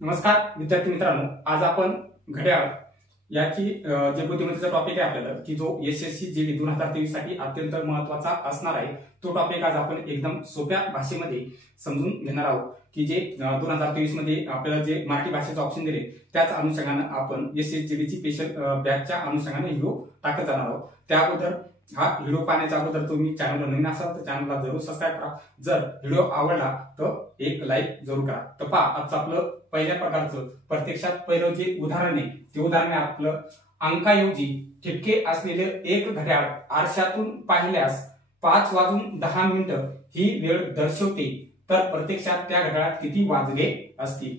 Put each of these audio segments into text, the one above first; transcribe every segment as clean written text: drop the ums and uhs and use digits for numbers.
नमस्कार विद्यार्थी मित्रांनो, आज आपण घड्याळ याची जे बुद्धिमत्तेचा टॉपिक आहे आपल्याला की जो एसएससी जीडी 2023 साठी अत्यंत महत्त्वाचा असणार आहे, तो टॉपिक आज आपण एकदम सोप्या भाषेमध्ये समजून घेणार आहोत की जे 2023 मध्ये आपल्याला जे मराठी भाषेचा ऑप्शन दिले त्याच अनुषंगाने आपण एसएससी जीडी ची स्पेशल बॅचच्या अनुषंगाने व्हिडिओ टाकत जाणार आहोत। त्या अगोदर हा व्हिडिओ पाहण्याच्या अगोदर तुम्ही चॅनलवर नवीन असाल तर चॅनलला जरूर सबस्क्राईब करा। जर व्हिडिओ आवडला तर एक लाईक जरूर करा। तर पहा, आजचं आपलं पहिल्या प्रकारचं प्रत्यक्षात पहिलं जे उदाहरण आहे ते उदाहरण आहे आपलं अंकाऐवजी ठिपके असलेले एक घड्याळ आरशातून पाहिल्यास 5:10 ही वेळ दर्शवते, तर प्रत्यक्षात त्या घड्याळात किती वाजले असतील।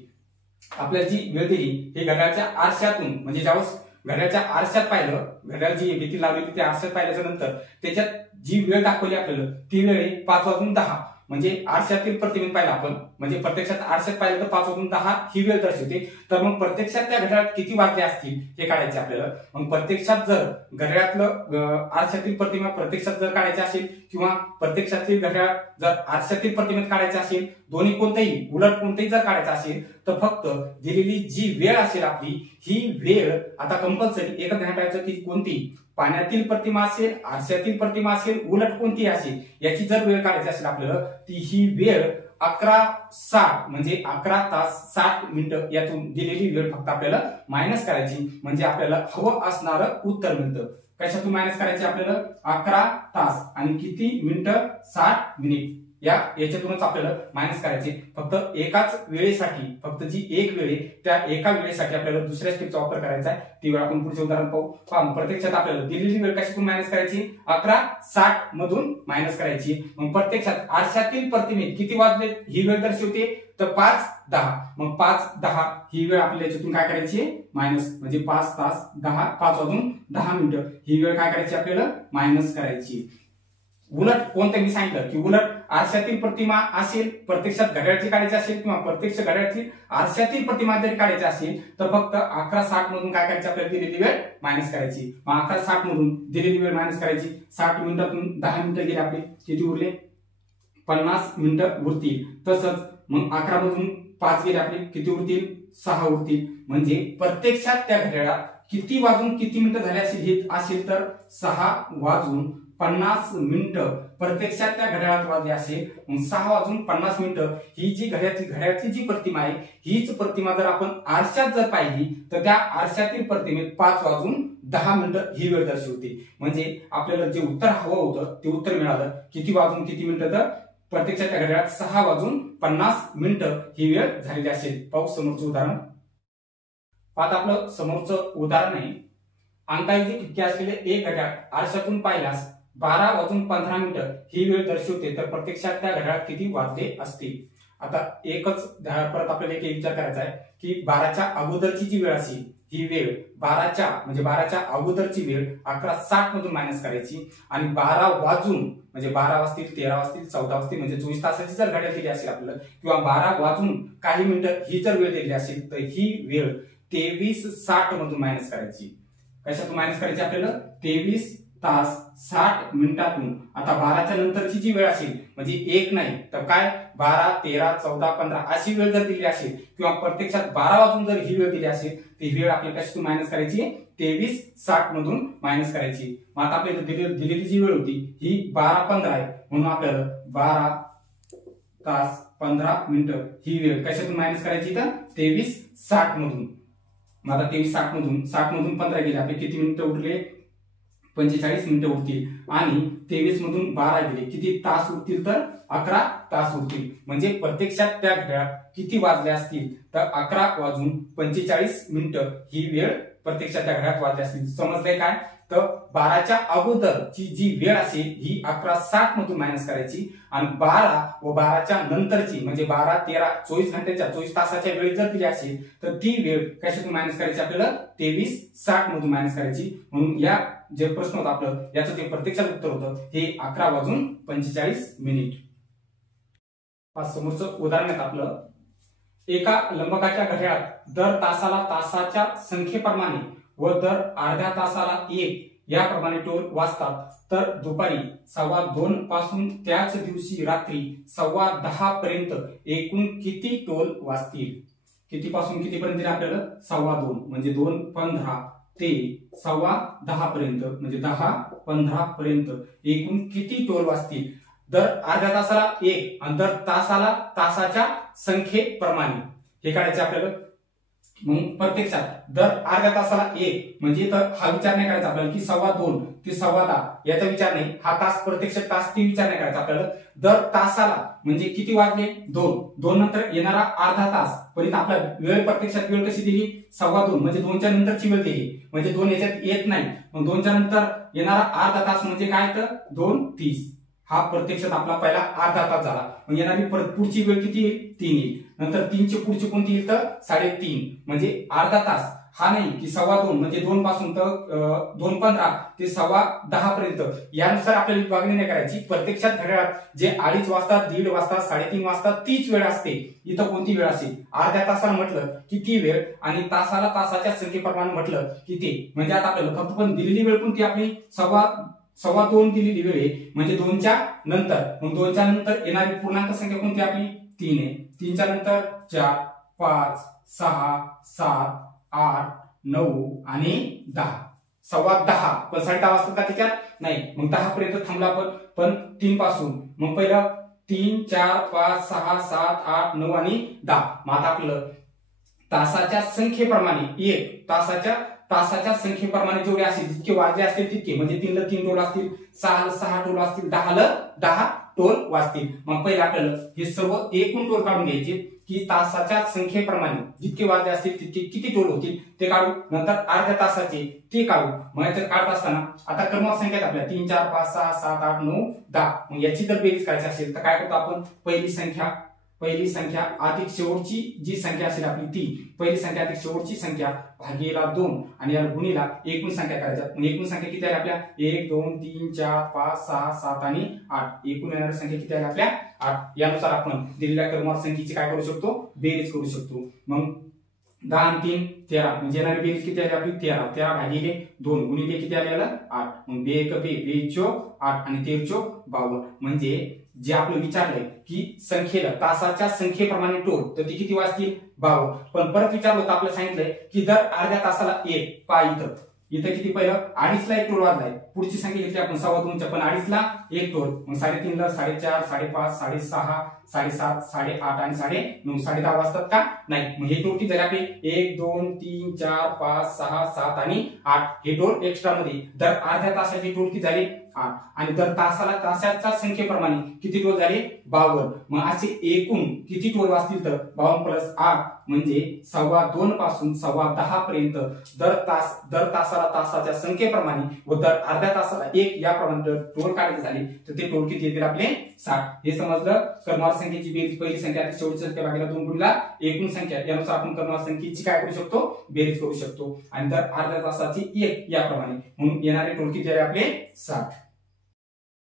आपल्याला जी वेळ दिली हे घड्याळाच्या आरशातून म्हणजे ज्यावेळेस घड्याळाच्या आरशात पाहिलं, घड्याळ जी भीती लावलेली त्या आरशात पाहिल्याच्या नंतर त्याच्यात जी वेळ दाखवली आपल्याला ती वेळ आहे 5:10 म्हणजे आरशातील प्रतिबिंब पाहिलं आपण, म्हणजे प्रत्यक्षात आरशात पाहिलं तर 5:10 ही वेळ दर्शवते। तर मग प्रत्यक्षात त्या घड्याळात किती वाजले असतील हे काढायचे आपल्याला। मग प्रत्यक्षात जर घड्याळातलं आरशातील प्रतिमा प्रत्यक्षात जर काढायचे असेल किंवा प्रत्यक्षातील घड्याळ जर आरशातील प्रतिमेत काढायचे असेल, दोन्ही कोणतेही उलट कोणतेही जर काढायचं असेल तर फक्त दिलेली जी वेळ असेल आपली ही वेळ आता कंपल्सरी एकच ध्यान ठेवायचं की कोणती पाण्यातील प्रतिमा असेल, आरशातील प्रतिमा असेल, उलट कोणती असेल याची जर वेळ काढायची असेल आपल्याला ती ही वेळ 11:60 म्हणजे 11 तास 60 मिनिटं यातून दिलेली वेळ फक्त आपल्याला मायनस करायची, म्हणजे आपल्याला हवं असणारं उत्तर मिळतं। कशातून मायनस करायची आपल्याला 11 तास आणि किती मिनिटं 60 मिनिट याच्यातूनच आपल्याला मायनस करायचे। फक्त एकाच वेळेसाठी फक्त जी एक वेळ आहे त्या एका वेळेसाठी आपल्याला दुसऱ्या स्टेपचा वापर करायचा आहे। ती वेळ आपण पुढचे उदाहरण पाहू। प्रत्यक्षात आपल्याला दिलेली वेळ कशातून मायनस करायची 11:60 मधून मायनस करायची। मग प्रत्यक्षात आरशातील प्रतिमेत किती वाजले ही वेळ दर्शवते तर 5:10, मग 5:10 ही वेळ आपल्याला याच्यातून काय करायची मायनस, म्हणजे 5:10 ही वेळ काय करायची आपल्याला मायनस करायची। उलट कोणतं मी सांगितलं की उलट आरशातील प्रतिमा असेल, प्रत्यक्षात घड्याळाची काढायची असेल किंवा प्रत्यक्ष घड्याळाची आरशातील प्रतिमा जरी काढायची असेल तर फक्त 11:60 मधून काय करायची आपल्याला दिलेली वेळ मायनस करायची। मग 11:60 मधून दिलेली वेळ मायनस करायची, 60 मिनिटातून 10 मिनिटं गेले आपले किती उरले 50 मिनिटं उरतील। तसंच मग 11 मधून 5 गेले आपले किती उरतील 6 उरतील, म्हणजे प्रत्यक्षात त्या घड्याळात किती वाजून किती मिनिटं झाले असेल तर 6:50 प्रत्यक्षात त्या घड्याळात वाजले असेल। मग 6:50 ही जी घड्याळाची जी प्रतिमा आहे हीच प्रतिमा जर आपण आरशात जर पाहिली तर त्या आरशातील प्रतिमेत 5:10 ही वेळ दर्शवते। म्हणजे आपल्याला जे उत्तर हवं होतं ते उत्तर मिळालं। किती वाजून किती मिनिटं तर प्रत्यक्षात त्या घड्याळात 6:50 ही वेळ झालेली असेल। पाहू समोरचं उदाहरण। पाहता आपलं समोरचं उदाहरण आहे अंकाऐवजी ठिपके असलेले एक घड्याळ आरशातून पाहिल्यास 12:15 ही वेळ दर्शवते, तर प्रत्यक्षात त्या घड्याळात किती वाजले असतील। आता एकच परत आपल्याला एक विचार करायचा आहे की 12च्या अगोदरची जी वेळ असेल ही वेळ 12च्या अगोदरची वेळ 11:60 मधून मायनस करायची आणि 12 वाजून म्हणजे 12 वाजतील 13 वाजतील 14 वाजतील म्हणजे 24 तासाची जर घड्याळ दिली असेल आपल्याला किंवा 12 वाजून काही मिनिटं ही जर वेळ दिली असेल तर ही वेळ 23:60 मधून मायनस करायची। कशातून मायनस करायची आपल्याला 23 तास 60 मिनिटातून। आता 12च्या नंतरची जी वेळ असेल म्हणजे एक नाही तर काय 12, 13, 14, 15 अशी वेळ जर दिली असेल किंवा प्रत्यक्षात 12 वाजून जर ही वेळ दिली असेल तर ही वेळ आपल्याला कशातून मायनस करायची 23:60 मधून मायनस करायची। मग आता आपल्याला दिलेली जी वेळ होती ही 12:15 आहे, म्हणून आपल्याला 12 तास 15 मिनिटं ही वेळ कशातून मायनस करायची तर 23:60 मधून। मग आता 23:60 मधून 15 गेले आपले किती मिनिटं उरले 45 मिनिटं उरतील आणि 23 मधून 12 गेले किती तास उरतील तर 11 तास उरतील। म्हणजे प्रत्यक्षात त्या घड्याळात किती वाजले असतील तर 11:45 ही वेळ प्रत्यक्षात त्या घड्याळात वाजले असतील। समजलंय काय तर 12च्या अगोदरची जी वेळ असेल ही 11:60 मधून मायनस करायची आणि 12 व 12च्या नंतरची म्हणजे 12, 13, 24 तासाच्या वेळ जर दिली असेल तर ती वेळ कशातून मायनस करायची आपल्याला 23:60 मधून मायनस करायची। म्हणून या जे प्रश्न होता आपलं याचं जे प्रत्यक्षात उत्तर होतं हे 11:45। समोरचं उदाहरण आहे आपलं एका लंबकाच्या घड्याळात दर तासाला तासाच्या संख्येप्रमाणे व दर अर्ध्या तासाला 1 याप्रमाणे टोल वाजतात, तर दुपारी 2:15 पासून त्याच दिवशी रात्री 10:15 पर्यंत एकूण किती टोल वाजतील। कितीपासून कितीपर्यंत दिले आपल्याला 2:15 म्हणजे 2:15 ते 10:15 पर्यंत म्हणजे 10:15 पर्यंत एकूण किती टोल वाजतील दर अर्ध्या तासाला एक आणि दर तासाला तासाच्या संख्येप्रमाणे हे काढायचे आपल्याला। मग प्रत्यक्षात दर अर्ध्या तासाला एक म्हणजे तर हा विचार नाही करायचा आपल्याला की 2:15 ते 10:15 याचा विचार नाही, हा तास प्रत्यक्ष तास ते विचार नाही करायचा आपल्याला। दर तासाला म्हणजे किती वाजले 2 नंतर येणारा अर्धा तास पर्यंत आपला वेळ प्रत्यक्षात वेळ कशी दिली 2:15 म्हणजे 2च्या नंतरची वेळ दिली म्हणजे 2 याच्यात येत नाही, मग 2च्या नंतर येणारा अर्धा तास म्हणजे काय तर 2:30 हा प्रत्यक्षात आपला पहिला अर्धा तास झाला। मग येणारी पुढची वेळ किती येईल 3 येईल, नंतर 3ची पुढची कोणती येईल तर 3:30 म्हणजे अर्धा तास हा नाही की 2:15 म्हणजे 2 पासून तर 2:15 ते 10:15 पर्यंत यानुसार आपल्याला विभागणी नाही करायची। प्रत्यक्षात घड्याळात जे 2:30 वाजता 1:30 वाजता 3:30 वाजता तीच वेळ असते, इथं कोणती वेळ असेल अर्ध्या तासाला म्हटलं की ती वेळ आणि तासाला तासाच्या संख्येप्रमाणे म्हटलं की ते म्हणजे आता आपल्याला फक्त पण दिलेली वेळ कोणती आपली 2:15 दिलेली वेळ आहे म्हणजे 2च्या नंतर, मग 2च्या नंतर येणारी पूर्णांक संख्या कोणती आपली 3 आहे, 3च्या नंतर 4 5 6 7 8 9 आणि 10 10:15 पण 10:30 वाजता का त्याच्यात नाही, मग 10 पर्यंत थांबला आपण पण 3 पासून मग पहिलं 3 4 5 6 7 8 9 आणि 10 मग आता आपलं तासाच्या संख्येप्रमाणे एक तासाच्या संख्येप्रमाणे जेवढे असतील जितके वाजले असतील तितके म्हणजे 3 ला 3 टोल असतील 6 ला 6 टोल असतील 10 ला 10 टोल वाजतील। मग पहिले आपल्याला हे सर्व एकूण टोल काढून घ्यायचे की तासाच्या संख्येप्रमाणे जितके वाजले असतील तितके किती टोल होतील ते काढू, नंतर अर्ध्या तासाचे ते काढू। मग याच्यात काढत असताना आता क्रमांक संख्या आपल्या 3 4 5 6 7 8 9 10 मग याची जर बेरीज करायची असेल तर काय करतो आपण पहिली संख्या अधिक शेवटची जी संख्या असेल आपली ती पहिली संख्या अधिक शेवटची संख्या भागीला 2 आणि या गुणीला एकूण संख्या करायच्या। मग एकूण संख्या किती आहे आपल्या 1 2 3 4 5 6 7 आणि 8 एकूण येणारी संख्या किती आहे आपल्या 8 यानुसार आपण दिलेल्या क्रमांक संख्येची काय करू शकतो बेरीज करू शकतो। मग 10 आणि 3 13 म्हणजे येणारी बेरीज किती आली आपली 13 भागीले 2 गुणिले किती आले 8 मग 2 1 2 8 आणि 13 52 म्हणजे जे आपलं विचारलंय की संख्येला तासाच्या संख्येप्रमाणे टोल तर ती किती वाजतील 52। पण परत विचारलं होतं आपल्याला सांगितलंय की दर अर्ध्या तासाला एक पा इथं किती पहिलं 2:30 ला एक टोल वाजलाय, पुढची संख्या घेतली आपण 2:15 पण 2:30 ला एक टोल, मग 3:30 ला 4:30 5:30 6:30 7:30 8:30 आणि 9:30 10:30 वाजतात का नाही। मग हे टोल किती झाले आपले 1 2 3 4 5 6 7 आणि 8 हे टोल एक्स्ट्रा मध्ये दर अर्ध्या तासाचे टोल किती झाले 8 आणि दर तासाच्या संख्येप्रमाणे किती टोल झाले 52। मग असे एकूण किती टोल वाजतील तर 52 + 8 म्हणजे 2:15 पासून 10:15 पर्यंत दर तासाला तासाच्या संख्येप्रमाणे व दर अर्ध्या तासाला एक याप्रमाणे टोल काढायचे झाले तर ते टोल किती येतील आपले 60। हे समजलं क्रमांक संख्येची बेरीज पहिली संख्या आणि शेवटची संख्या भागीला 2 गुणिले एकूण संख्या यानुसार आपण क्रमांक संख्येची काय करू शकतो बेरीज करू शकतो आणि दर अर्ध्या तासाची एक याप्रमाणे म्हणून येणारे टोल किती आहे आपले 60।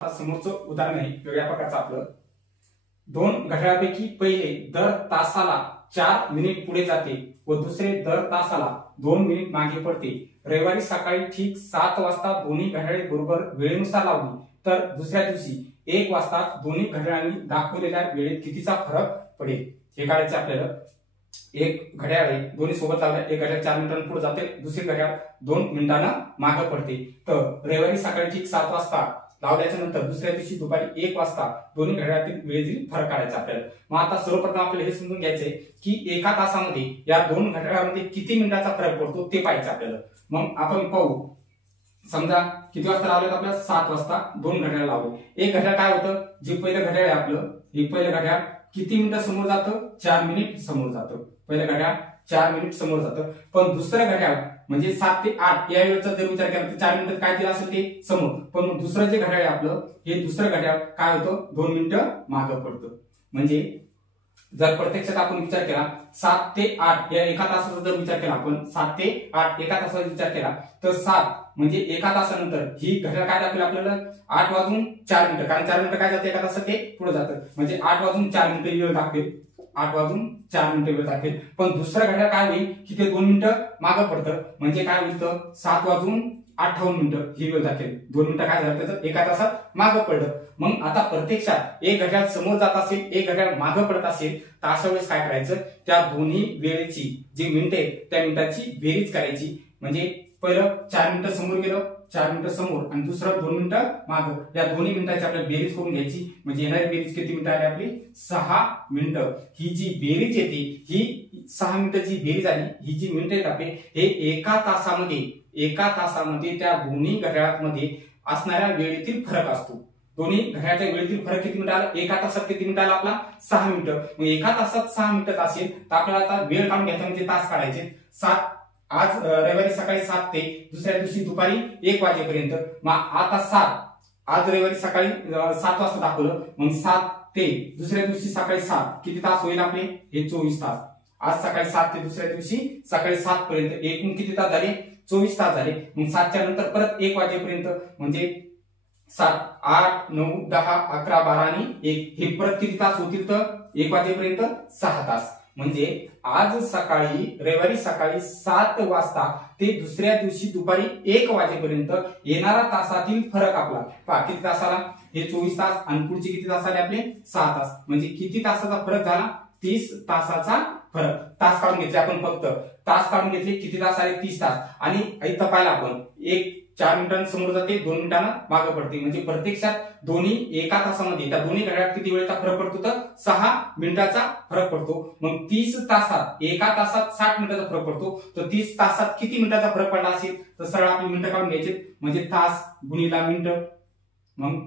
समोरचं उदाहरण आहे वेगळ्या प्रकारचं आपलं 2 घड्याळापैकी पहिले दर तासाला 4 मिनिट पुढे जाते व दुसरे दर तासाला 2 मिनिट मागे पडते। रविवारी सकाळी ठीक 7 वाजता दोन्ही घड्याळे बरोबर वेळेनुसार लावली तर दुसऱ्या दिवशी 1 वाजता दोन्ही घड्याळांनी दाखवलेल्या वेळेत कितीचा फरक पडेल हे काढायचे आपल्याला। एक घड्याळ आहे दोन्ही सोबत लावल्या, एक घड्याळ 4 मिनिटांनी पुढे जाते दुसरी घड्याळ 2 मिनिटांना मागे पडते। तर रविवारी सकाळी ठीक 7 वाजता लावल्याच्या नंतर दुसऱ्या दिवशी दुपारी 1 वाजता दोन्ही घड्याळातील वेळेतील फरक काढायचा आपल्याला। मग आता सर्वप्रथम आपल्याला हे समजून घ्यायचंय की एका तासामध्ये या दोन घड्याळामध्ये किती मिनिटाचा फरक पडतो ते पाहायचं आपल्याला। मग आपण पाहू समजा किती वाजता लावले आपल्याला 7 वाजता 2 घड्याळ लावले, एक घड्याळ काय होतं जे पहिलं घड्याळ आहे आपलं हे पहिलं घड्याळ किती मिनिटं समोर जातं 4 मिनिट समोर जातं, पहिलं घड्याळ 4 मिनिट समोर जातं। पण दुसरं घड्याळ म्हणजे 7 ते 8 या वेळेचा जर विचार केला तर 4 मिनिटात काय दिलं असेल ते समोर, पण दुसरं जे घड्याळ आहे आपलं हे दुसरं घड्याळ काय होतं 2 मिनिटं मागे पडतं। म्हणजे जर प्रत्यक्षात आपण विचार केला 7 ते 8 या एका तासाचा जर विचार केला आपण 7 ते 8 एका तासाचा विचार केला तर 7 म्हणजे एका तासानंतर ही घड्याळ काय दाखवेल आपल्याला 8 वाजून 4 मिनिटं, कारण 4 मिनिटं काय जाते एका तासात ते पुढे जातं म्हणजे 8 वाजून 4 मिनिटं वेळ दाखवेल, 8 वाजून 4 मिनिटं वेळ दाखवेल। पण दुसरं घड्याळ काय होईल की ते 2 मिनिटं मागे पडतं म्हणजे काय होईल तर 7 वाजून 58 मिनिटं ही वेळ दाखवेल. 2 मिनिटं काय झालं त्याचं एका तासात मागं पडलं. मग आता प्रत्यक्षात एक घड्याळ समोर जात असेल, एक घड्याळ मागं पडत असेल, तर अशा वेळेस काय करायचं, त्या दोन्ही वेळेची जी मिनिटं आहेत त्या मिनिटाची बेरीज करायची. म्हणजे पहिलं 4 मिनिटं समोर गेलं, 4 मिनिटं समोर आणि दुसरं 2 मिनिटं मागं, या दोन्ही मिनिटाची आपल्याला बेरीज करून घ्यायची. म्हणजे येणारी बेरीज किती मिनिटं आली आपली, 6 मिनिटं. ही जी बेरीज येते, ही 6 मिनिटं जी बेरीज आली, ही जी मिनिटं आहेत आपले, हे एका तासामध्ये त्या दोन्ही घड्याळांमध्ये असणाऱ्या वेळेतील फरक असतो. दोन्ही घड्याळाच्या वेळेतील फरक किती मिनिटं आला, एका तासात किती मिनिटं आला आपला, 6 मिनिटं. मग एका तासात 6 मिनिटं असेल तर आपल्याला आता वेळ काढून घ्यायचा, म्हणजे तास काढायचे. आज रविवारी सकाळी 7 ते दुसऱ्या दिवशी दुपारी 1 वाजेपर्यंत. मग आता 7 आज रविवारी सकाळी 7 वाजता दाखवलं, मग 7 ते दुसऱ्या दिवशी सकाळी 7 किती तास होईल आपले, हे 24 तास. आज सकाळी 7 ते दुसऱ्या दिवशी सकाळी 7 पर्यंत एकूण किती तास झाले, 24 तास झाले. मग 7च्या नंतर परत 1 वाजेपर्यंत, म्हणजे 7, 8, 9, 10, 11, 12 आणि 1 हे परत किती तास होतील, तर 1 वाजेपर्यंत 6 तास. म्हणजे आज रविवारी सकाळी 7 वाजता ते दुसऱ्या दिवशी दुपारी 1 वाजेपर्यंत येणारा तासातील फरक आपला पहा किती तास आला, हे 24 तास आणि पुढचे किती तास आले आपले 6 तास. म्हणजे किती तासाचा फरक झाला, 30 तासाचा फरक. तास काढून घेतले आपण, फक्त तास काढून घेतले, किती तास आले, 30 तास. आणि इथं पाहिलं आपण 4 मिनिटांनी समोर जाते, 2 मिनिटांना मागे पडते. म्हणजे प्रत्यक्षात दोन्ही एका तासामध्ये त्या दोन्ही घड्याळात किती वेळेचा फरक पडतो, तर 6 मिनिटाचा फरक पडतो. मग 30 तासात एका तासात 60 मिनिटाचा फरक पडतो, तर 30 तासात किती मिनिटाचा फरक पडला असेल, तर सरळ आपण मिनिटं काढून घ्यायचे. म्हणजे तास गुणिला मिनिटं, मग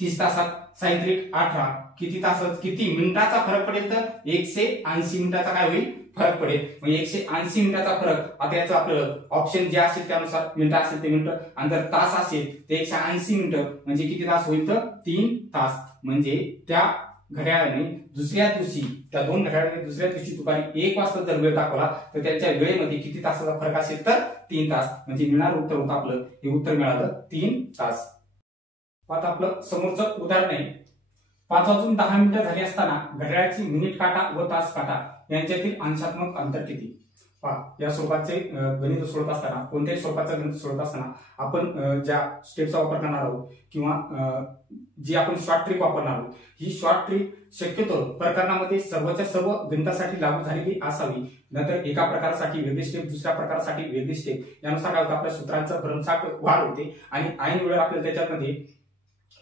30 तासात 18 किती तासात किती मिनिटाचा फरक पडेल, तर 180 मिनिटाचा काय होईल, फरक पडेल. म्हणजे 180 मिनिटाचा फरक. आता याचं आपल्याला ऑप्शन जे असेल त्यानुसार मिनिटं असेल ते मिनिटं, आणि जर तास असेल तर 180 मिनिटं म्हणजे किती तास होईल, तर 3 तास. म्हणजे त्या घड्याळाने दुसऱ्या दिवशी, त्या दोन घड्याळाने दुसऱ्या दिवशी दुपारी 1 वाजता जर वेळ दाखवला तर त्यांच्या वेळेमध्ये किती तासाचा फरक असेल, तर 3 तास. म्हणजे मिळणारं उत्तर होतं आपलं, हे उत्तर मिळालं 3 तास. आता आपलं समोरचं उदाहरण आहे. 5 वाजून 10 मिनिटं झाली असताना घड्याळाची मिनिट काटा व तास काटा यांच्यातील अंशात्मक अंतर किती. पहा, या स्वरूपाचे गणित सोडत असताना, कोणत्याही स्वरूपाचं गणित सोडत असताना आपण ज्या स्टेपचा वापर करणार आहोत किंवा जी आपण शॉर्ट ट्रिक वापरणार आहोत, ही शॉर्ट ट्रिक शक्यतो प्रकरणामध्ये सर्वच्या सर्व गणितासाठी लागू झालेली असावी. नंतर एका प्रकारासाठी वेगळी स्टेप, दुसऱ्या प्रकारासाठी वेगळी स्टेप, यानुसार काय होतं, आपल्या सूत्रांचं भरमसाठ वाढ होते आणि ऐन वेळेला आपल्याला त्याच्यामध्ये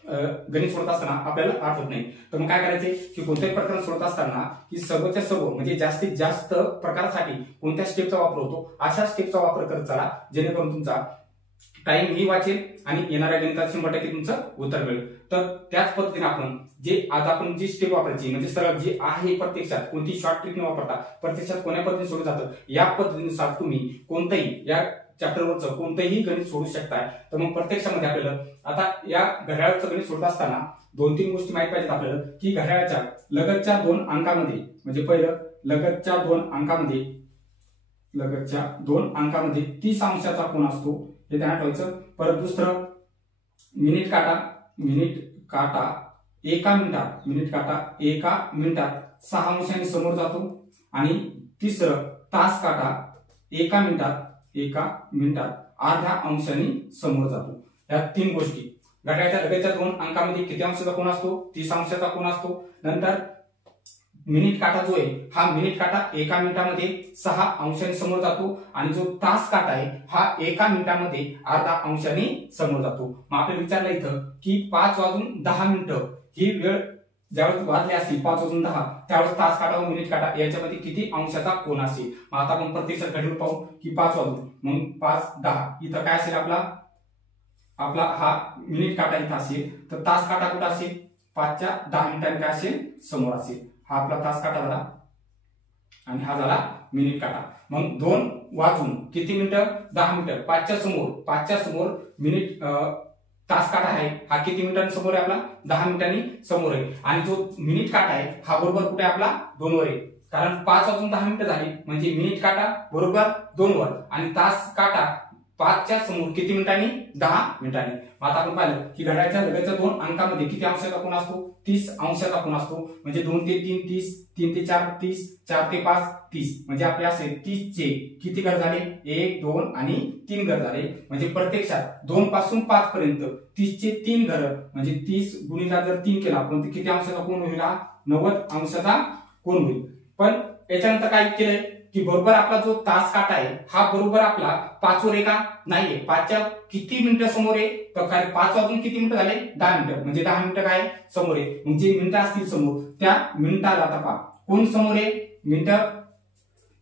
गणित सोडत असताना आपल्याला आठवत नाही. तर मग काय करायचे की कोणत्याही प्रकरण सोडत असताना की सर्वच्या सर्व म्हणजे जास्तीत जास्त प्रकारासाठी कोणत्या स्टेपचा वापर होतो अशा स्टेपचा वापर करत चला, जेणेकरून तुमचा टाइम ही वाचेल आणि येणाऱ्या गणितात 100% तुमचं उत्तर मिळेल. तर त्याच पद्धतीने आपण आपण जी स्टेप वापरायची, म्हणजे सरळ जे आहे प्रत्यक्षात कोणती शॉर्ट ट्रिक न वापरता प्रत्यक्षात कोण्या पद्धतीने सोडलं जातं, या पद्धतीनुसार तुम्ही कोणतंही या चॅप्टरवरचं कोणतंही गणित सोडू शकताय. तर मग प्रत्यक्षामध्ये आपल्याला आता या घड्याळाचं गणित सोडत असताना 2-3 गोष्टी माहिती पाहिजेत आपल्याला, की घड्याळाच्या लगतच्या 2 अंकामध्ये, म्हणजे पहिलं लगतच्या 2 अंकामध्ये 30 अंशाचा कोन असतो, हे ध्यानात ठेवायचं. परत दुसरं मिनिट काटा एका मिनिटात 6 अंशांनी समोर जातो. आणि तिसरं तास काटा एका मिनिटात अर्ध्या अंशांनी समोर जातो. या 3 गोष्टी. घड्याळाच्या लगतच्या 2 अंकामध्ये किती अंशाचा कोन असतो, 30 अंशाचा कोन असतो. नंतर मिनिट काटा जो आहे, हा मिनिट काटा एका मिनिटामध्ये 6 अंशांनी समोर जातो आणि जो तास काटा आहे हा एका मिनिटामध्ये अर्धा अंशांनी समोर जातो. मग आपल्याला विचारलं इथं की 5 वाजून 10 मिनिटं ही वेळ ज्यावेळेस वाजली असतील 5 वाजून 10, त्यावेळेस तास काटा व मिनिट काटा याच्यामध्ये किती अंशाचा कोन असेल. मग आता आपण प्रत्यक्षात घडीवर पाहू की 5 वाजून, मग 5, 10 इथं काय असेल आपला हा मिनिट काटा इथं असेल, तर तास काटा कुठं असेल, 5च्या 10 मिनिटांनी काय असेल, समोर असेल. हा आपला तास काटा झाला आणि हा झाला मिनिट काटा. मग 2 वाजून किती मिनिटं, 10 मिनिटं, 5च्या समोर मिनिट तास काटा आहे हा किती मिनिटांनी समोर आहे, आपला 10 मिनिटांनी समोर आहे. आणि जो मिनिट काटा आहे हा बरोबर कुठे आपला 2 वर आहे, कारण 5 वाजून 10 मिनिटं झाली म्हणजे मिनिट काटा बरोबर 2 वर आणि तास काटा 5च्या समोर किती मिनिटांनी 10 मिनिटांनी. आता आपण पाहिलं की घड्याळाच्या लगतच्या दोन अंकामध्ये किती अंशाचा कोन असतो 30 अंशाचा कोन असतो. म्हणजे 2 ते 3 30, 3 ते 4 30, 4 ते 5 30. म्हणजे आपले असे 30 चे किती घर झाले 1 2 आणि 3 घर झाले. म्हणजे प्रत्यक्षात 2 पासून 5 पर्यंत 30 चे 3 घर म्हणजे 30 गुणिले जर 3 केला आपण तर किती अंशाचा कोन होईल हा 90 अंशाचा कोन होईल. पण याच्यानंतर काय केलंय की बरोबर आपला जो तास काटा आहे हा बरोबर आपला 5 वर आहे का नाहीये. 5च्या किती मिनिटं समोर आहे तर काय 5 वाजून किती मिनिटं झाले 10 मिनिटं. म्हणजे 10 मिनिटं काय समोर आहे. म्हणजे मिनिटं असतील समोर त्या मिनिटाला आता पहा कोण समोर आहे मिनिटं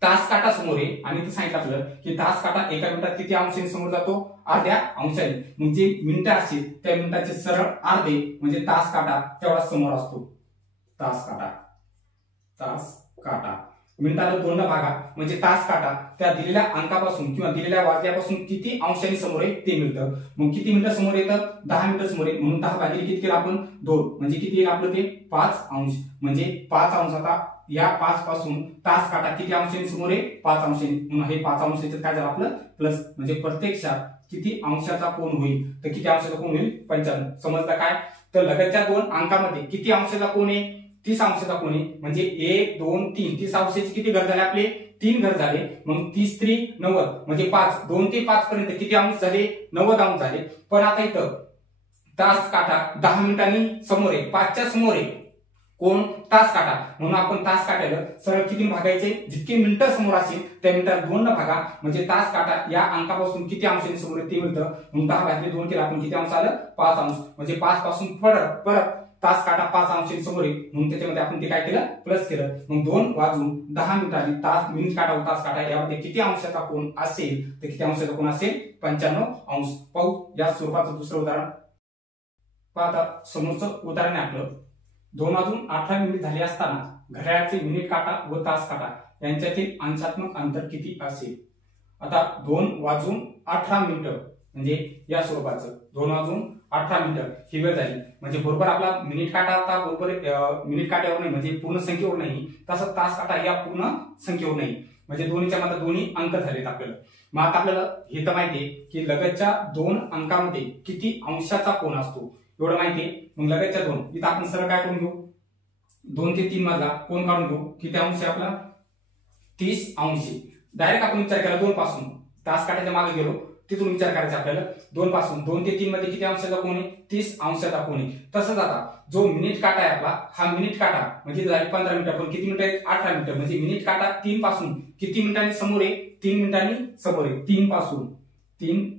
तास काटा समोर आहे. आणि ते सांगितलं आपलं की तास काटा एका मिनिटात किती अंशाने समोर जातो अर्ध्या अंशाने. म्हणजे मिनिटं असतील त्या मिनिटाचे सरळ अर्धे म्हणजे तास काटा तेवढा समोर असतो. तास काटा मिनिटाला 2 भागा म्हणजे तास काटा त्या दिलेल्या अंकापासून किंवा दिलेल्या वाजल्यापासून किती अंशाने समोर आहे ते मिळतं. मग किती मिनिटं समोर येतं 10 मिनिटं समोर आहे. म्हणून 10 भागिले किती केलं आपण 2 म्हणजे किती येईल आपलं ते 5 अंश. म्हणजे 5 अंश. आता या 5 पासून तास काटा किती अंशाने समोर आहे 5 अंशाने. म्हणून हे 5 अंश काय झालं आपलं प्लस. म्हणजे प्रत्यक्षात किती अंशाचा कोन होईल तर किती अंशाचा कोन होईल 95. समजलं काय. तर लगतच्या दोन अंकामध्ये किती अंशाचा कोन आहे 30 अंशाचा कोन आहे. म्हणजे 1 2 3 30 अंशाचे किती घर झाले आपले 3 घर झाले. मग 30 3 90 म्हणजे 5 2 ते 5 पर्यंत किती अंश झाले 90 अंश झाले. पण आता इथं तास काटा 10 मिनिटांनी समोर आहे 5च्या समोर आहे कोण तास काटा. म्हणून आपण तास काट्याला सरळ किती भागायचे जितके मिनिटं समोर असेल त्या मिनिटात 2 भागा. म्हणजे तास काटा या अंकापासून किती अंशाने समोर आहे ते मिळतं. म्हणून 10 भागिले 2 केला आपण किती अंश आलं 5 अंश. म्हणजे 5 पासून परत तास काटा 5 अंशाने समोर आहे. म्हणून त्याच्यामध्ये आपण ते काय केलं प्लस केलं. मग 2 वाजून 10 मिनिटांनी तास मिनिट काटा व तास काटा यामध्ये किती अंशाचा कोन असेल तर किती अंशाचा कोन असेल 95 अंश. पाहू या स्वरूपाचं दुसरं उदाहरण. पाहता समोरचं उदाहरण आहे आपलं 2 वाजून 18 मिनिट झाले असताना घड्याळाचे मिनिट काटा व तास काटा यांच्यातील अंशात्मक अंतर किती असेल. आता 2 वाजून 18 मिनिटं म्हणजे या स्वरूपाचं 2 वाजून 18 मिनिटं ही वेळ झाली. म्हणजे बरोबर आपला मिनिट काटा आता बरोबर मिनिट काट्यावर नाही म्हणजे पूर्ण संख्येवर नाही. तसं तास काटा या पूर्ण संख्येवर नाही. म्हणजे दोन्हीच्या मध्ये दोन्ही अंक झालेत आपल्याला. मग आता आपल्याला हे तर माहितीये की लगतच्या 2 अंकामध्ये किती अंशाचा कोन असतो एवढं माहितीये. मग लगतच्या 2 इथं आपण सरळ काय करून घेऊ 2 ते 3 मधला कोन काढून घेऊ. किती अंश आहे आपला 30 अंश. डायरेक्ट आपण विचार केला 2 पासून तास काट्याच्या मागे गेलो तिथून विचार करायचा आपल्याला 2 पासून 2 ते 3 मध्ये किती अंशाचा कोन आहे 30 अंशाचा कोन आहे. तसंच आता जो मिनिट काटा आहे आपला हा मिनिट काटा म्हणजे झाली 15 मिनिटं पण किती मिनिटं आहेत 18 मिनिटं. म्हणजे मिनिट काटा 3 पासून किती मिनिटांनी समोर आहे 3 मिनिटांनी समोर आहे. 3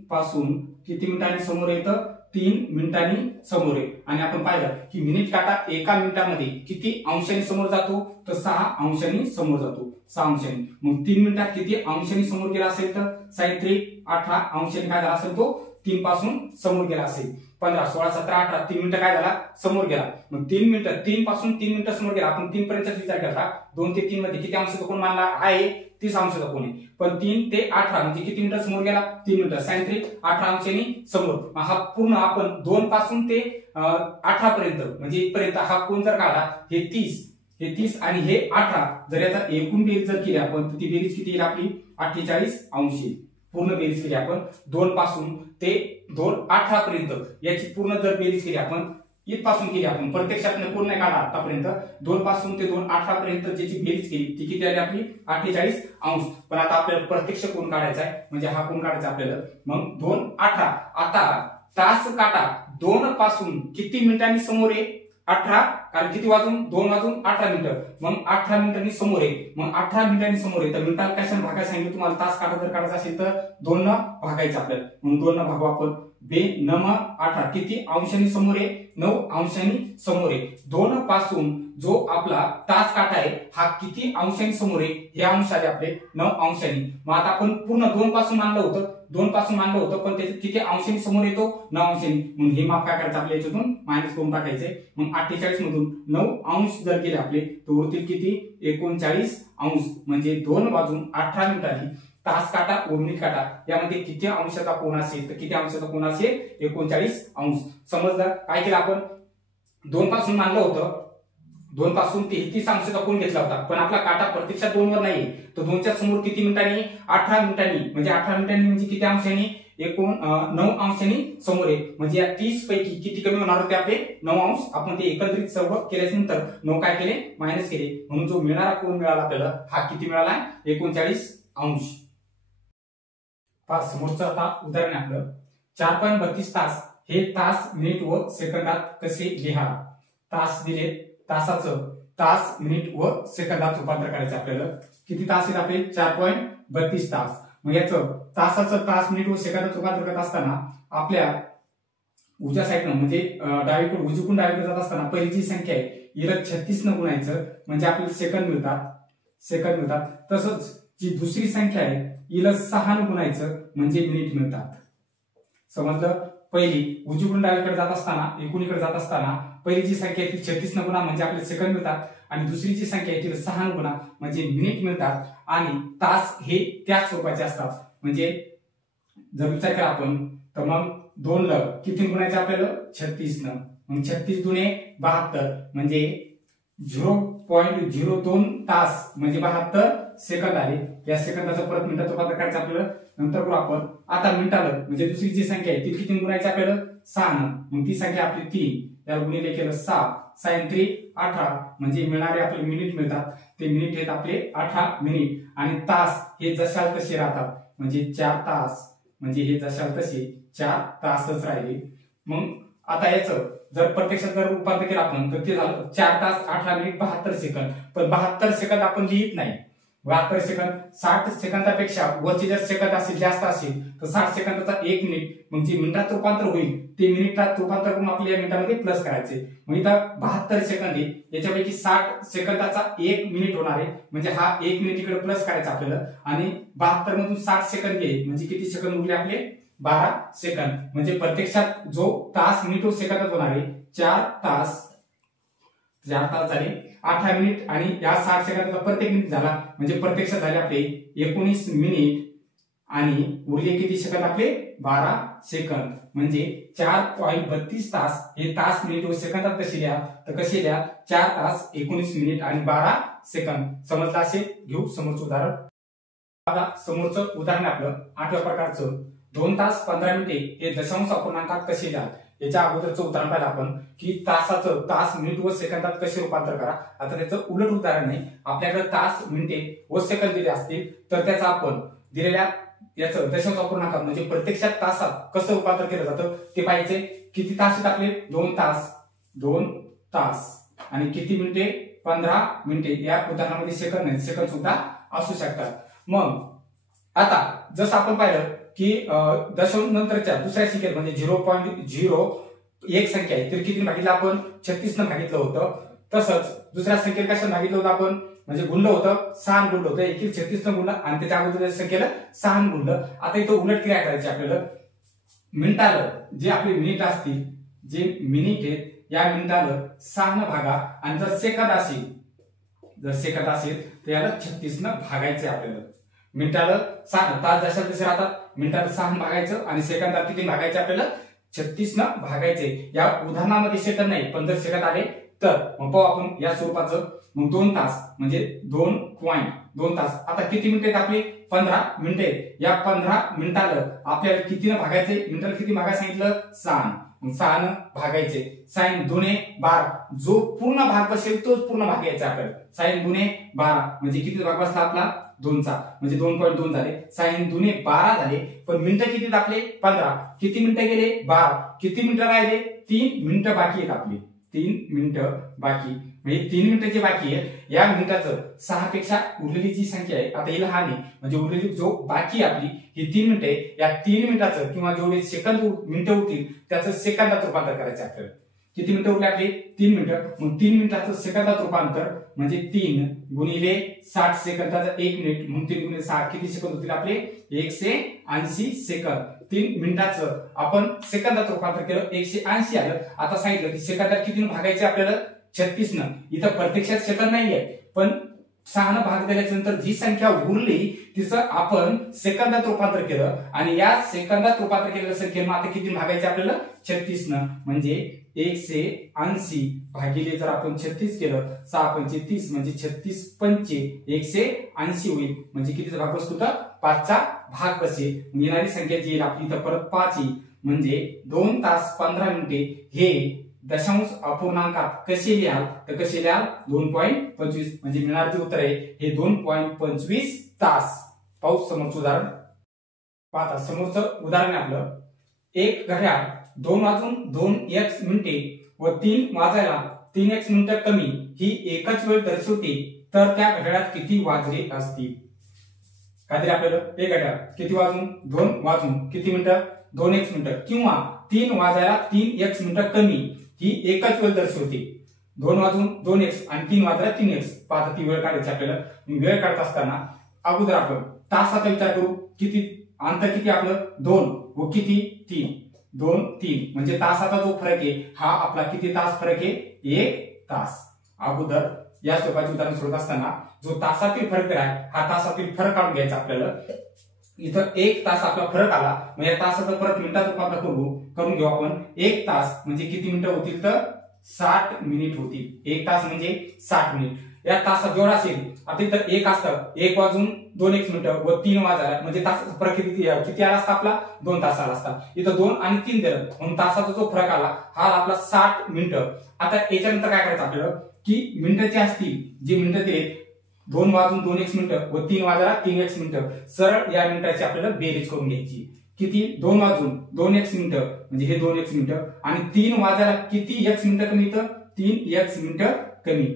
पासून किती मिनिटांनी समोर येतं 3 मिनिटांनी समोर आहे. आणि आपण पाहिलं की मिनिट काटा एका मिनिटामध्ये किती अंशांनी समोर जातो तर 6 अंशांनी समोर जातो 6 अंशांनी. मग 3 मिनिटात किती अंशांनी समोर गेला असेल तर 7 3 18 अंशांनी काय झाला असेल तो 3 पासून समोर गेला असेल. 15 16 17 18 3 मिनिटं काय झाला समोर गेला. मग 3 मिनिटं 3 पासून 3 मिनिटं समोर गेला. आपण 3 पर्यंतचा विचार केला 2 ते 3 मध्ये किती अंशाचा कोन मानला आहे 30 अंशाचा कोन आहे. पण 3 ते 18 म्हणजे किती मिनिटं समोर गेला 3 मिनिटं 7 18 अंशांनी समोर. हा पूर्ण आपण 2 पासून ते 18 पर्यंत म्हणजे इथपर्यंत हा कोन जर काढला हे 30 आणि हे 18 जर याचा एकूण बेरीज जर केली आपण तर ती बेरीज किती येईल आपली 48 अंश. पूर्ण बेरीज केली आपण 2 पासून ते 18 पर्यंत याची पूर्ण जर बेरीज केली आपण इथपासून केली आपण प्रत्यक्षात कोण नाही काढला आतापर्यंत 2 पासून ते 18 पर्यंत ज्याची बेरीज केली ती किती आली आपली 48 अंश. पण आता आपल्याला प्रत्यक्ष कोन काढायचा आहे म्हणजे हा कोन काढायचा आपल्याला. मग 2 18 आता तास काटा 2 पासून किती मिनिटांनी समोर आहे 18 कारण किती वाजून 2 वाजून 18 मिनिटं. मग 18 मिनिटांनी समोर आहे. मग 18 मिनिटांनी समोर आहे तर मिनिटाला कशाने भागायला सांगितलं तुम्हाला तास काटा जर काढायचा असेल तर 2 न भागायचं आपल्याला. म्हणून 2 न भागू आपण 2 9 18 किती अंशांनी समोर आहे 9 अंशांनी समोर आहे. 2 पासून जो आपला तास काटा आहे हा किती अंशांनी समोर आहे हे अंश आले आपले 9 अंशांनी. मग आता आपण पूर्ण 2 पासून मानलं होतं पण त्याच्यात किती अंशांनी समोर येतो 9 अंशांनी. म्हणून हे माप काय करायचं आपल्या याच्यातून मायनस करून टाकायचंय. मग 48 मधून 9 अंश जर केले आपले तर उरतील किती 39 अंश. म्हणजे 2 वाजून 18 मिनिटांनी तास काटा व मिनिट काटा यामध्ये किती अंशाचा कोन असेल तर किती अंशाचा कोन असेल 39 अंश. समजलं काय केलं आपण 2 पासून मानलं होतं 2 पासून 33 अंशाचा कोन घेतला होता. पण आपला काटा प्रत्यक्षात 2 वर नाही तर 2च्या समोर किती मिनिटांनी 18 मिनिटांनी म्हणजे 18 मिनिटांनी म्हणजे किती अंशांनी एकूण 9 अंशांनी समोर आहे, म्हणजे या 30 पैकी किती कमी होणार होते आपले 9 अंश. आपण ते एकत्रित सर्व केल्याच्या नंतर 9 काय केले मायनस केले, म्हणून जो मिळणारा कोन मिळाला आपल्याला हा किती मिळाला 39 अंश. समोरचं आता उदाहरण आहे आपलं 4.32 तास हे तास मिनिट व सेकंदात कसे लिहा. तास दिले, तासाचं तास मिनिट व सेकंदात रूपांतर करायचं आपल्याला. किती तास आहेत आपले 4.32 तास. मग याचं तासाचं तास मिनिट व सेकंदात रूपांतर करत असताना आपल्या उजव्या साईडनं म्हणजे डावीकडून उजवीकडून डावीकडे जात असताना पहिली जी संख्या आहे हिला 36 न गुणायचं म्हणजे आपल्याला सेकंद मिळतात. तसंच जी दुसरी संख्या आहे हिला 6 न गुणायचं म्हणजे मिनिट मिळतात. समजलं. पहिली उजवीकडून डावीकडे जात असताना एकूणीकडे जात असताना पहिली जी संख्या आहे ती 36 न गुणा म्हणजे आपले सेकंद मिळतात आणि दुसरी जी संख्या आहे तिला 6 न गुणा म्हणजे मिनिट मिळतात. आणि तास हे त्याच स्वरूपाचे असतात. म्हणजे जर विचार केला आपण तर मग 2 ल किती गुणायचे आपल्याला 36 न, मग 36 दुणे 72 म्हणजे 0.02 तास म्हणजे 72 सेकंद आले. या सेकंदाचं परत मिनिटात रूपांतर करायचं आपल्याला नंतर करू आपण. आता मिनिटाला म्हणजे दुसरी जी संख्या आहे ती किती गुणायची आपल्याला 6 न, मग ती संख्या आपली 3 त्याला गुणिले केलं 6 sin 3 18 म्हणजे मिळणारे आपले मिनिट मिळतात ते मिनिट आहेत आपले 18 मिनिट. आणि तास हे जशाल तसे राहतात म्हणजे 4 तास म्हणजे हे जशाल तसे 4 तासच राहिले. मग आता याचं जर प्रत्यक्षात जर रूपांतर केलं आपण तर ते झालं 4 तास 18 मिनिट 72 सेकंद. पण 72 सेकंद आपण लिहित नाही. 72 सेकंद 60 सेकंदापेक्षा वरचे जर सेकंद असेल जास्त असेल तर 60 सेकंदाचा 1 मिनिट मग जे मिनिटात रूपांतर होईल ते मिनिटात रूपांतर करून आपल्या या मिनिटामध्ये प्लस करायचे. मग इथं 72 सेकंद आहे याच्यापैकी 60 सेकंदाचा 1 मिनिट होणार आहे म्हणजे हा 1 मिनिट इकडे प्लस करायचा आपल्याला. आणि 72 मधून 60 सेकंद आहे म्हणजे किती सेकंद उरले आपले 12 सेकंद. म्हणजे प्रत्यक्षात जो तास मिनिट व सेकंदात होणार आहे 4 तास झाले 18 मिनिट आणि या 60 सेकंदाचा प्रत्येक मिनिट झाला म्हणजे प्रत्यक्षात झाले आपले 19 मिनिट आणि उरले किती सेकंद आपले 12 सेकंद. म्हणजे 4.32 तास हे तास मिनिट व सेकंदात कसे लिहा तर कसे लिहा 4 तास 19 मिनिट आणि 12 सेकंद. समजलं असेल. घेऊ समोरचं उदाहरण. आता समोरचं उदाहरण आपलं 8व्या प्रकारचं 2 तास 15 मिनिटे हे दशांश अपूर्णांकात कसे लिहा. याच्या अगोदरचं उदाहरण पाहिलं आपण की तासाचं तास मिनिट व सेकंदात कसे रूपांतर करा. आता त्याचं उलट उदाहरण आहे. आपल्याकडे तास मिनिटे व सेकंद दिले असतील तर त्याचं आपण दिलेल्या याचं दशांश अपूर्णांकात म्हणजे प्रत्यक्षात तासात कसं रूपांतर केलं जातं ते पाहिजे. किती तास आहेत आपले 2 तास आणि किती मिनिटे 15 मिनिटे. या उदाहरणामध्ये सेकंद नाही सेकंद सुद्धा असू शकतात. मग आता जसं आपण पाहिलं की दशांश नंतरच्या दुसऱ्या संख्येत म्हणजे 0.01 संख्या आहे तर किती भागितलं आपण 36 न भागितलं होतं. तसंच दुसऱ्या संख्येला कशाने भागितलं होतं आपण म्हणजे गुणलं होतं 6 गुणलं होतं. एकील 36 न गुणलं आणि त्याच्या अगोदर संख्येला 6 गुणलं. आता इथं उलट क्रिया करायची आपल्याला. मिनिटाला जे आपले मिनिट असतील जे मिनिट आहेत या मिनिटाला 6 न भागा आणि जर सेकंद असेल तर याला 36 न भागायचे आपल्याला. मिनिटाला 6 तास जशा तसे राहतात मिनिटाला 6 भागायचं आणि सेकंदात किती भागायचे आपल्याला 36 न भागायचे. या उदाहरणामध्ये सेकंद नाही पण जर सेकंद आले तर मग पाहू आपण या स्वरूपाचं. मग 2 तास म्हणजे 2.2 तास. आता किती मिनिटे आहेत आपले 15 मिनिटे. या 15 मिनिटाला आपल्याला किती न भागायचे मिनिटाला किती भागायचं सांगितलं 6. मग 6 न भागायचे. साइन 2 12 जो पूर्ण भाग बसेल तोच पूर्ण भाग घ्यायचा आपल्याला. साइन 2 12 म्हणजे किती भाग बसला आपला 2चा म्हणजे 2.2 झाले. साइन 2 12 झाले पण मिनिटं किती आपले 15. किती मिनिटं गेले 12. किती मिनिटं राहिले 3 मिनिटं बाकी आहेत आपली. 3 मिनिटं बाकी म्हणजे 3 मिनिटं जे बाकी आहेत या मिनिटाचं 6 पेक्षा उरलेली जी संख्या आहे आता ही लहान आहे म्हणजे उरलेली जो बाकी आपली ही 3 मिनिटे. या 3 मिनिटाचं किंवा जेवढे सेकंद मिनिटं होतील त्याचं सेकंदात रूपांतर करायचं आपल्याला. किती मिनिटं उरले आपले 3 मिनिटं. मग 3 मिनिटाचं सेकंदात रूपांतर म्हणजे 3 गुणिले 60 सेकंदाचा 1 मिनिट म्हणून 3 गुणिले 6 किती सेकंद होतील आपले 180 सेकंद. 3 मिनिटाचं आपण सेकंदात रूपांतर केलं 180 आलं. आता सांगितलं की सेकंदात किती भागायचे आपल्याला 36 न. इथं प्रत्यक्षात सेकंद नाहीये पण 6 न भाग दिल्याच्या नंतर जी संख्या उरली तिचं आपण सेकंदात रूपांतर केलं आणि या सेकंदात रूपांतर केलेल्या संख्येनं आता किती भागायचे आपल्याला 36 न म्हणजे 180 भागिले जर आपण 36 केलं 6 पंचे 30 म्हणजे 36 पंचे 180 होईल. म्हणजे कितीचा भाग बसतो तर 5चा भाग बसेल. येणारी संख्या जी येईल आपली इथं परत 5 येईल. म्हणजे 2 तास 15 मिनिटे हे दशांश अपूर्णांकात कसे लिहाल तर कसे लिहाल 2.25 म्हणजे मिळणारे जे उत्तर आहे हे 2.25 तास. पाऊस समोरचं उदाहरण पाहता. समोरचं उदाहरण आहे आपलं एक घड्याळ 2 वाजून 2x मिनिटे व 3 वाजायला 3x मिनिटं कमी ही एकच वेळ दर्शवते तर त्या घड्याळात किती वाजले असतील. काहीतरी आपल्याला एक घड्याळ किती वाजून 2 वाजून किती मिनिटं 2x मिनिटं किंवा 3 वाजायला 3x मिनिटं कमी ही एकच वेळ दर्शवते. 2 वाजून 2x आणि 3 वाजायला 3x. पाहता ती वेळ काढायची आपल्याला. वेळ काढत असताना अगोदर आपण तासाचा विचार करू. किती अंतर किती आपलं 2 व किती 3 2 3 म्हणजे तासाचा जो फरक आहे हा आपला किती तास फरक आहे 1 तास. अगोदर या स्वरूपाचे उदाहरण सोडत असताना जो तासातील फरक आहे हा तासातील फरक काढून घ्यायचा आपल्याला. इथं 1 तास आपला फरक आला म्हणजे तासाचा फरक मिनिटात रूपांतर करून घेऊ आपण. 1 तास म्हणजे किती मिनिटं होतील तर 60 मिनिट होतील. 1 तास म्हणजे 60 मिनिट. या तासात जेवढा असेल आता इथं 1 असतं 1 वाजून 2x मिनिटं व 3 वाजायला म्हणजे तासाचा फरक किती आला असता आपला 2 तास आला असता. इथं 2 आणि 3 दिलं म्हणून तासाचा जो फरक आला हा आपला 60 मिनिटं. आता याच्यानंतर काय करायचं आपल्याला की मिनिटं जे असतील जे मिनिटं दिले 2 वाजून 2x मिनिटं व 3 वाजायला 3x मिनिटं सरळ या मिनिटाची आपल्याला बेरीज करून घ्यायची. किती 2 वाजून 2x मिनिटं म्हणजे हे 2x मिनिटं आणि 3 वाजायला किती x मिनिटं कमी तर 3x मिनिटं कमी.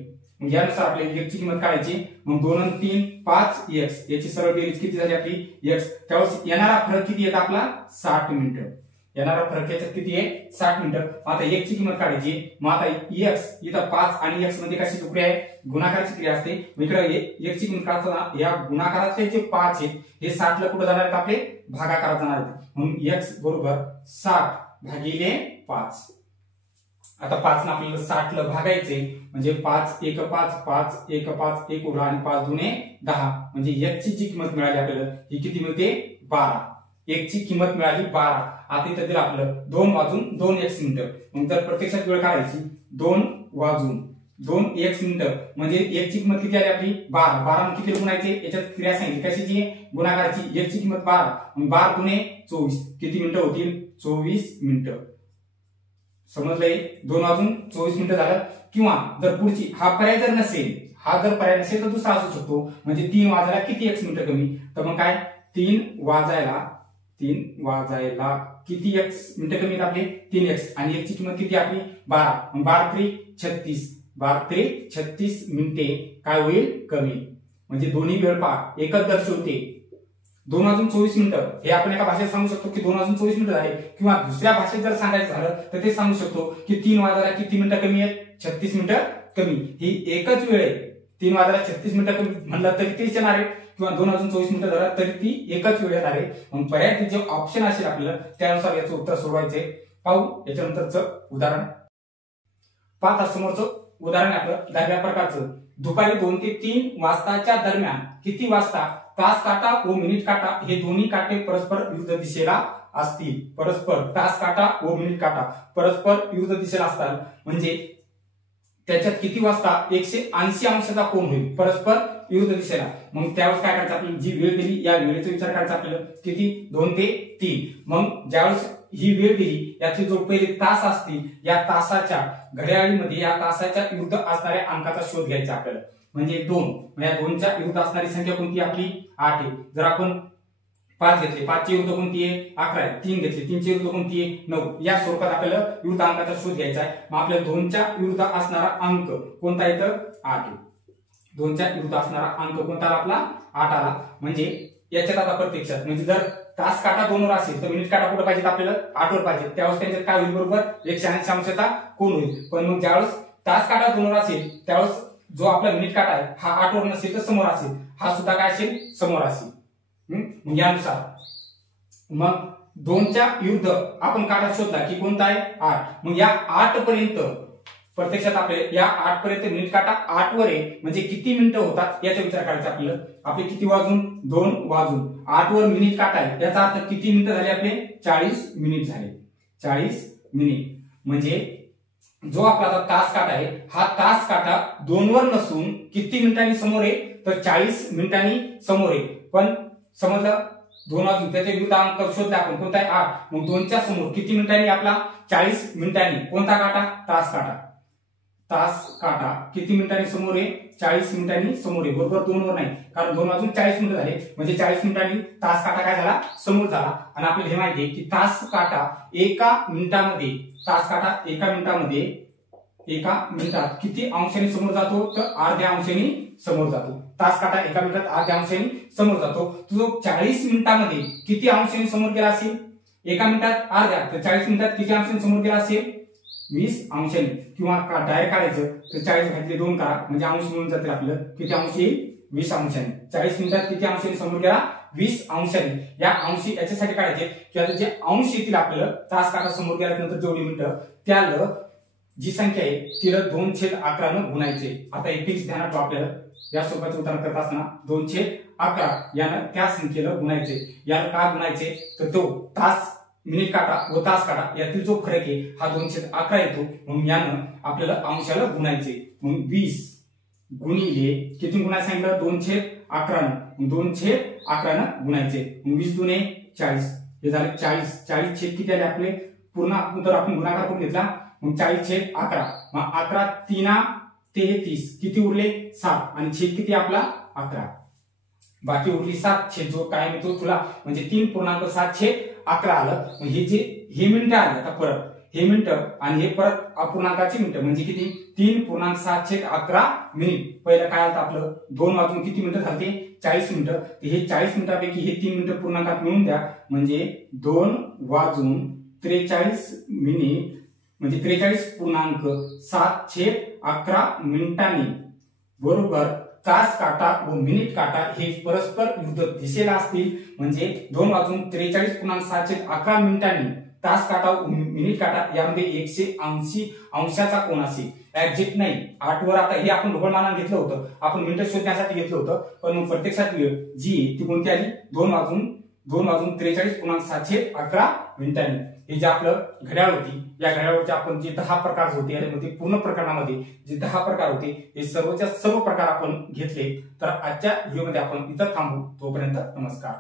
मग यानुसार आपल्याला x ची किंमत काढायची. मग 2 आणि 3 5x याची सरळ बेरीज किती झाली आपली x. त्यावेळेस येणारा फरक किती येतो आपला 60 मिनिटं. येणारा फरक याच्यात किती आहे 60 मिनिटं. आता x ची किंमत काढायची. मग आता x इथं 5 आणि x मध्ये कशी क्रिया आहे गुणाकाराची क्रिया असते. इकडे x ची किंमत काढताना या गुणाकाराचे जे 5 आहेत हे 60 ला कुठे जाणार आहेत आपले भागाकारात जाणार आहेत. म्हणून x बरोबर 60 भागिले 5. आता 5 ना आपल्याला 60 ला भागायचे म्हणजे 5 1 5 5 1 5 1 उरला आणि 5 दुने 10 म्हणजे x ची जी किंमत मिळाली आपल्याला ही किती मिळते 12. x ची किंमत मिळाली 12. आता इथं दिलं आपलं 2 वाजून 2x मिनिटं. मग जर प्रत्यक्षात वेळ काढायची 2 वाजून 2x मिनिटं म्हणजे x ची किंमत किती आली आपली 12. 12 ने किती गुणायचे याच्यात क्रिया सांगितली कशाची गुणाकाराची. x ची किंमत 12 मग 12 गुणे 24 किती मिनिटं होतील 24 मिनिटं. समजलंय 2 वाजून 24 मिनिटं झालं. किंवा जर पुढची हा पर्याय जर नसेल हा जर पर्याय नसेल तर दुसरा असू शकतो म्हणजे 3 वाजायला किती x मिनिटं कमी तर मग काय 3 वाजायला किती x मिनिटं कमी आहेत आपले 3x आणि x ची किंमत किती आपली 12. मग 12 3 36 मिनिटे काय होईल कमी. म्हणजे दोन्ही वेळ पहा एकच दर्शवते. 2 वाजून 24 मिनिटं हे आपण एका भाषेत सांगू शकतो की 2 वाजून 24 मिनिटं झाले. किंवा दुसऱ्या भाषेत जर सांगायचं झालं तर ते सांगू शकतो की 3 वाजायला किती मिनिटं कमी आहेत 36 मिनिटं कमी. ही एकच वेळ आहे. 3 वाजायला 36 मिनिटं कमी म्हणलं तरी तेच येणार आहे किंवा 2 वाजून 24 मिनिटं झालं तरी ती एकच वेळ येणार आहे. मग पर्याय जे ऑप्शन असेल आपल्याला त्यानुसार याचं उत्तर सोडवायचे. पाहू याच्यानंतरचं उदाहरण. पाहता समोरचं उदाहरण आपलं 10व्या प्रकारचं. दुपारी 2 ते 3 वाजताच्या दरम्यान किती वाजता तास काटा व मिनिट काटा हे दोन्ही काटे परस्पर विरुद्ध दिशेला असतील. परस्पर तास काटा व मिनिट काटा परस्पर विरुद्ध दिशेला असतात म्हणजे त्याच्यात किती वाजता 180 अंशाचा कोन होईल परस्पर विरुद्ध दिशेला. मग त्यावेळेस काय करायचं आपल्याला जी वेळ दिली या वेळेचा विचार करायचा आपल्याला किती 2 ते 3. मग ज्यावेळेस ही वेळ दिली याचे जो पहिले तास असतील या तासाच्या घड्याळीमध्ये या तासाच्या विरुद्ध असणाऱ्या अंकाचा शोध घ्यायचा आपल्याला. म्हणजे 2 या 2च्या विरुद्ध असणारी संख्या कोणती आपली 8 आहे. जर आपण 5 घेतले 5 ची विरुद्ध कोणती आहे 11 आहे. 3 घेतले 3 ची विरुद्ध कोणती आहे 9. या स्वरूपात आपल्याला विरुद्ध अंकाचा शोध घ्यायचा आहे. मग आपल्याला 2च्या विरुद्ध असणारा अंक कोणता आहे तर 8 आहे. 2च्या विरुद्ध असणारा अंक कोणता आला आपला 8 आला. म्हणजे याच्यात आता प्रत्यक्षात म्हणजे जर तास काटा 2 वर असेल तर मिनिट काटा कुठे पाहिजे आपल्याला 8 वर पाहिजे. त्यावेळेस त्यांच्यात काय होईल बरोबर 180 अंशाचा कोन होईल. पण मग ज्यावेळेस तास काटा 2 वर असेल त्यावेळेस जो आपला मिनिट काटा आहे हा 8 वर नसेल तर समोर असेल. हा सुद्धा काय असेल समोर असेल. मग यानुसार मग 2च्या विरुद्ध आपण काटा शोधला की कोणता आहे 8. मग या 8 पर्यंत प्रत्यक्षात आपले या 8 पर्यंत मिनिट काटा 8 वर आहे म्हणजे किती मिनिटं होतात याचा विचार करायचा आपल्याला. आपले किती वाजून 2 वाजून 8 वर मिनिट काटा आहे याचा अर्थ किती मिनिटं झाले आपले 40 मिनिट झाले. 40 मिनिट म्हणजे जो आपला आता तास काटा आहे हा तास काटा 2 वर नसून किती मिनिटांनी समोर आहे तर 40 मिनिटांनी समोर आहे. पण समजलं 2 वाजून त्याचे विरुद्ध अंक शोधला आपण कोणता आहे 8. मग 2च्या समोर किती मिनिटांनी आपला 40 मिनिटांनी कोणता काटा तास काटा. तास काटा किती मिनिटांनी समोर आहे 40 मिनिटांनी समोर आहे. बरोबर 2 वर नाही कारण 2 वाजून 40 मिनिटं झाले म्हणजे 40 मिनिटांनी तास काटा काय झाला समोर झाला. आणि आपल्याला हे माहिती आहे की तास काटा एका मिनिटामध्ये तास काटा एका मिनिटात किती अंशांनी समोर जातो तर अर्ध्या अंशांनी समोर जातो. तास काटा एका मिनिटात अर्ध्या अंशांनी समोर जातो. तो 40 मिनिटांमध्ये किती अंशांनी समोर गेला असेल एका मिनिटात अर्ध्या तर 40 मिनिटात किती अंशांनी समोर गेला असेल 20 अंशांनी. किंवा डायरेक्ट काढायचं तर 40 भागिले 2 करा म्हणजे अंश मिळून जातील आपलं किती अंश येईल 20 अंशांनी. 40 मिनिटात किती अंशांनी समोर गेला 20 अंशांनी. या अंशी याच्यासाठी काढायचे की आता जे अंश येतील आपल्याला तास काटा समोर गेल्यानंतर जेवढी मिनिटं त्याला जी संख्या आहे तिला 2/11 न गुणायचे. आता हे फिक्स ध्यानात ठेवा आपल्याला या स्वरूपाचे उदाहरण करत असताना 2/11 यानं त्या संख्येला गुणायचे. याला का गुणायचे तर तो तास मिनिट काटा व तास काटा यातील जो फरक आहे हा 2/11 येतो. म्हणून यानं आपल्याला अंशाला गुणायचे. म्हणून 20 गुणिले किती गुणायचं सांगितलं 2/11 न 2/11 न गुणायचे. 20 दुने 40 हे झाले 40 छेद किती आले आपले पूर्ण उत्तर आपण गुणाकार करून घेतला. मग 40/11 मग 11 3 33 किती उरले 7 आणि छेद किती आपला 11 बाकी उरली 7 छेद जो काय मिळतो तुला म्हणजे 3.7/11 आलं. मग हे जे हे मिनिटं आले आता परत हे मिनिटं आणि हे परत अपूर्णांकाची मिनिटं म्हणजे किती 3.7/11 मिनिट. पहिलं काय आलं आपलं 2 वाजून किती मिनिटं झाले 40 मिनिटं. हे 40 मिनिटांपैकी हे 3 मिनिटं पूर्णांकात मिळून द्या म्हणजे 2 वाजून 43 मिनिट म्हणजे 43.7/11 मिनिटांनी बरोबर तास काटा व मिनिट काटा हे परस्पर विरुद्ध दिशेला असतील म्हणजे 2 वाजून 43.7/11 मिनिटांनी तास काटा व मिनिट काटा यामध्ये 180 अंशाचा कोन असेल. एक्झॅक्ट नाही 8 वर आता हे आपण ढोबळमानाने घेतलं होतं आपण मिनिटं शोधण्यासाठी घेतलं होतं. पण मग प्रत्यक्षात वेळ जी ती कोणती आली 2 वाजून 43.7/11 मिनिटांनी. हे जे आपलं घड्याळ होती या घड्याळावरचे आपण जे 10 प्रकार होते यामध्ये पूर्ण प्रकरणामध्ये जे 10 प्रकार होते हे सर्वच्या सर्व प्रकार आपण घेतले. तर आजच्या व्हिडिओमध्ये आपण इथं थांबू. तोपर्यंत नमस्कार.